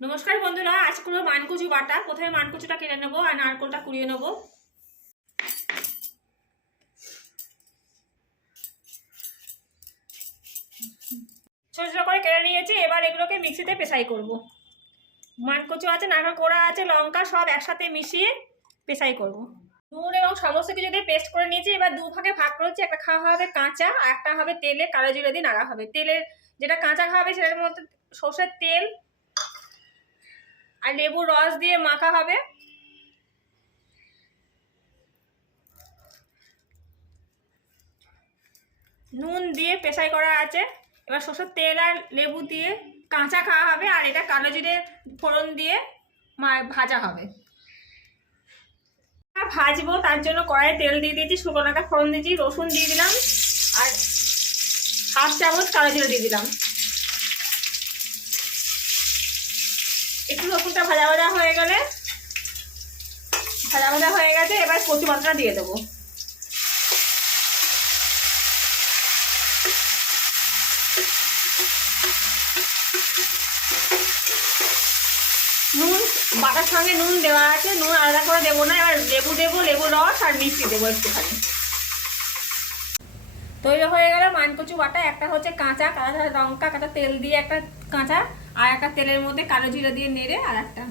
নমস্কার বন্ধুরা, আজ করবো মানকচু বাটা। প্রথমে মানকচুটা কেটে নেবো আর নারকোলটা কুড়িয়ে নেবো। ছোট ছোট করে কেটে নিয়েছি। এবার এগুলোকে মিক্সিতে পেশাই করব। মানকচু আছে, নারকেল কোড়া আছে, লঙ্কা সব একসাথে মিশিয়ে পেশাই করব। নুন এবং সমস্ত কিছু দিয়ে পেস্ট করে নিয়েছি। এবার দু ভাগে ভাগ করেছি, একটা খাওয়া হবে কাঁচা আর একটা হবে তেলে কালো জিরে দিয়ে নাড়া হবে। তেলের যেটা কাঁচা খাওয়া সেটার মধ্যে সর্ষের তেল আর লেবুর রস দিয়ে মাখা হবে। নুন দিয়ে পেশাই করা আছে। এবার সরষের তেল আর লেবু দিয়ে কাঁচা খাওয়া হবে, আর এটা কালো জিরে ফোড়ন দিয়ে ভাজা হবে। ভাজবো তার জন্য কড়াইয়ে তেল দিয়ে দিয়েছি, শুকনো লঙ্কা ফোড়ন দিয়েছি, রসুন দিয়ে দিলাম আর হাফ চামচ কালো জিরে দিয়ে দিলাম। একটু রসুনটা ভাজা ভাজা হয়ে গেলে গেছে, এবার কচু পাতাটা দিয়ে দেবো। নুন বাটার সঙ্গে নুন দেওয়া আছে, নুন আলাদা করে দেবো না। এবার লেবু দেবো, লেবুর রস আর মিষ্টি দেবো একটুখানি। তৈরি হয়ে গেল মানকচু বাটা। একটা হচ্ছে কাঁচা লঙ্কা কাঁচা তেল দিয়ে একটা কাঁচা, আর একটা তেলের মধ্যে কালো জিরা দিয়ে নেড়ে আর একটা